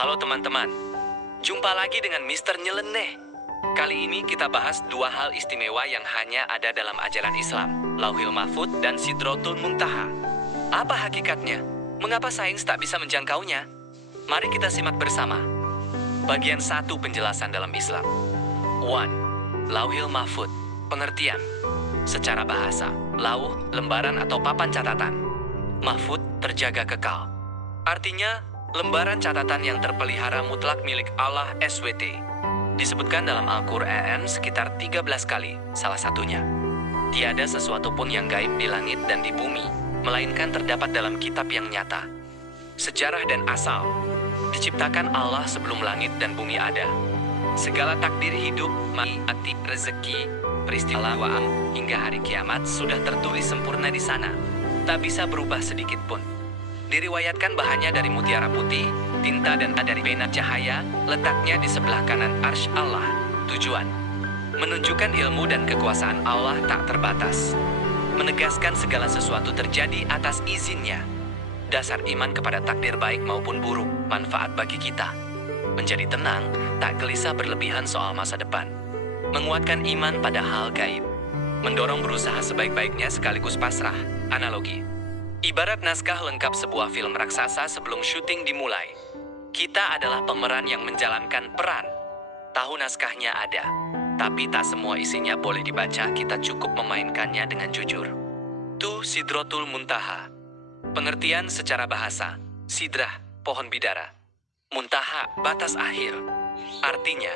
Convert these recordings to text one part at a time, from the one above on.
Halo teman-teman, jumpa lagi dengan Mister Nyeleneh. Kali ini kita bahas dua hal istimewa yang hanya ada dalam ajaran Islam, Lauhil Mahfudz dan Sidratul Muntaha. Apa hakikatnya? Mengapa sains tak bisa menjangkaunya? Mari kita simak bersama. Bagian 1 penjelasan dalam Islam. 1. Lauhil Mahfudz. Pengertian. Secara bahasa, lauh, lembaran atau papan catatan. Mahfudz, terjaga kekal. Artinya, lembaran catatan yang terpelihara mutlak milik Allah SWT. Disebutkan dalam Al-Quran sekitar 13 kali, salah satunya. Tiada sesuatu pun yang gaib di langit dan di bumi, melainkan terdapat dalam kitab yang nyata. Sejarah dan asal. Diciptakan Allah sebelum langit dan bumi ada. Segala takdir hidup, mati, rezeki, peristiwa alam, hingga hari kiamat sudah tertulis sempurna di sana. Tak bisa berubah sedikit pun. Diriwayatkan bahannya dari mutiara putih, tinta dan dari pena cahaya, letaknya di sebelah kanan arsy Allah. Tujuan: menunjukkan ilmu dan kekuasaan Allah tak terbatas. Menegaskan segala sesuatu terjadi atas izinnya. Dasar iman kepada takdir baik maupun buruk, manfaat bagi kita. Menjadi tenang, tak gelisah berlebihan soal masa depan. Menguatkan iman pada hal gaib. Mendorong berusaha sebaik-baiknya sekaligus pasrah. Analogi: ibarat naskah lengkap sebuah film raksasa sebelum syuting dimulai. Kita adalah pemeran yang menjalankan peran. Tahu naskahnya ada, tapi tak semua isinya boleh dibaca, kita cukup memainkannya dengan jujur. Tu Sidratul Muntaha. Pengertian secara bahasa, sidrah, pohon bidara. Muntaha, batas akhir. Artinya,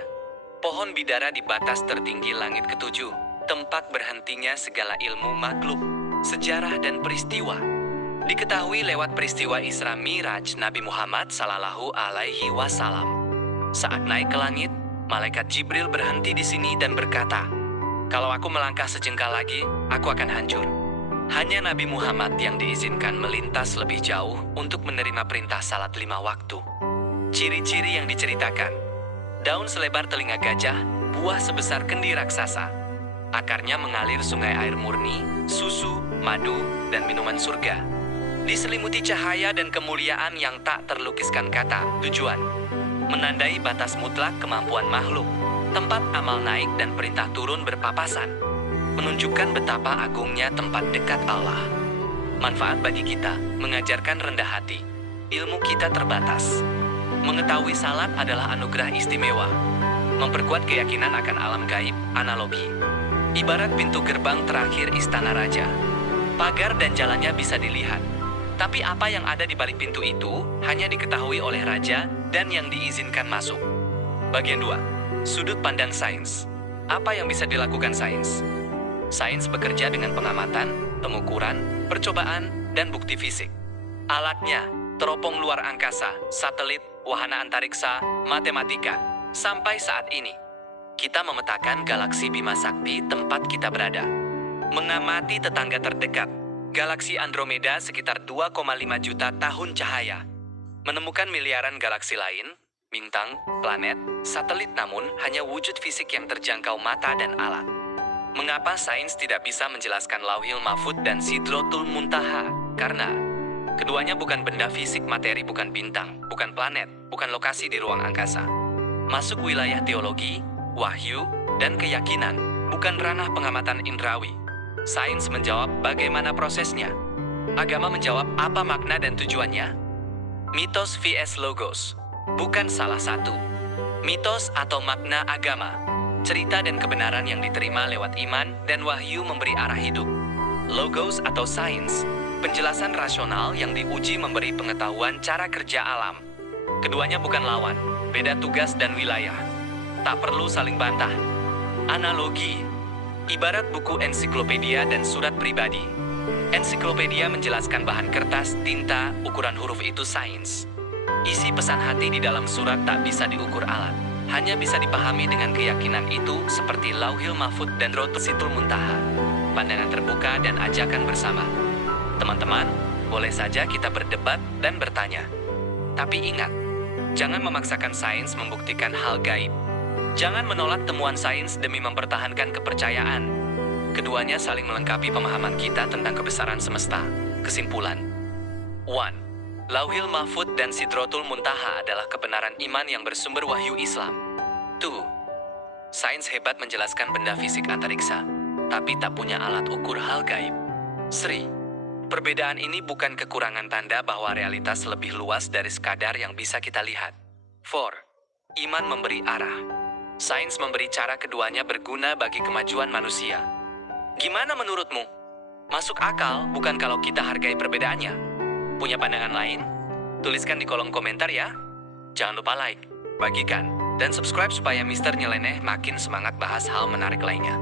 pohon bidara di batas tertinggi langit ketujuh, tempat berhentinya segala ilmu makhluk, sejarah dan peristiwa. Diketahui lewat peristiwa Isra Miraj Nabi Muhammad Sallallahu Alaihi Wasallam. Saat naik ke langit, malaikat Jibril berhenti di sini dan berkata, "Kalau aku melangkah sejengkal lagi, aku akan hancur." Hanya Nabi Muhammad yang diizinkan melintas lebih jauh untuk menerima perintah salat 5 waktu. Ciri-ciri yang diceritakan: daun selebar telinga gajah, buah sebesar kendi raksasa. Akarnya mengalir sungai air murni, susu, madu, dan minuman surga. Diselimuti cahaya dan kemuliaan yang tak terlukiskan kata. Tujuan: menandai batas mutlak kemampuan makhluk. Tempat amal naik dan perintah turun berpapasan. Menunjukkan betapa agungnya tempat dekat Allah. Manfaat bagi kita: mengajarkan rendah hati. Ilmu kita terbatas. Mengetahui salat adalah anugerah istimewa. Memperkuat keyakinan akan alam gaib. Analogi: ibarat pintu gerbang terakhir istana raja. Pagar dan jalannya bisa dilihat. Tapi apa yang ada di balik pintu itu hanya diketahui oleh raja dan yang diizinkan masuk. Bagian 2. Sudut pandang sains. Apa yang bisa dilakukan sains? Sains bekerja dengan pengamatan, pengukuran, percobaan, dan bukti fisik. Alatnya: teropong luar angkasa, satelit, wahana antariksa, matematika. Sampai saat ini, kita memetakan galaksi Bima Sakti tempat kita berada. Mengamati tetangga terdekat, galaksi Andromeda sekitar 2,5 juta tahun cahaya. Menemukan miliaran galaksi lain, bintang, planet, satelit, namun hanya wujud fisik yang terjangkau mata dan alat. Mengapa sains tidak bisa menjelaskan Lauhil Mahfudz dan Sidratul Muntaha? Karena keduanya bukan benda fisik materi, bukan bintang, bukan planet, bukan lokasi di ruang angkasa. Masuk wilayah teologi, wahyu, dan keyakinan, bukan ranah pengamatan indrawi. Sains menjawab bagaimana prosesnya. Agama menjawab apa makna dan tujuannya. Mitos vs logos. Bukan salah satu. Mitos atau makna agama. Cerita dan kebenaran yang diterima lewat iman dan wahyu memberi arah hidup. Logos atau sains. Penjelasan rasional yang diuji memberi pengetahuan cara kerja alam. Keduanya bukan lawan, beda tugas dan wilayah. Tak perlu saling bantah. Analogi: ibarat buku ensiklopedia dan surat pribadi. Ensiklopedia menjelaskan bahan kertas, tinta, ukuran huruf itu sains. Isi pesan hati di dalam surat tak bisa diukur alat. Hanya bisa dipahami dengan keyakinan itu, seperti Lauhil Mahfudz dan Sidratul Muntaha. Pandangan terbuka dan ajakan bersama. Teman-teman, boleh saja kita berdebat dan bertanya. Tapi ingat, jangan memaksakan sains membuktikan hal gaib. Jangan menolak temuan sains demi mempertahankan kepercayaan. Keduanya saling melengkapi pemahaman kita tentang kebesaran semesta. Kesimpulan: 1. Lauhil Mahfud dan Sidratul Muntaha adalah kebenaran iman yang bersumber wahyu Islam. 2. Sains hebat menjelaskan benda fisik antariksa, tapi tak punya alat ukur hal gaib. 3. Perbedaan ini bukan kekurangan tanda bahwa realitas lebih luas dari sekadar yang bisa kita lihat. 4. Iman memberi arah. Sains memberi cara keduanya berguna bagi kemajuan manusia. Gimana menurutmu? Masuk akal bukan kalau kita hargai perbedaannya? Punya pandangan lain? Tuliskan di kolom komentar ya. Jangan lupa like, bagikan, dan subscribe supaya Mister Nyeleneh makin semangat bahas hal menarik lainnya.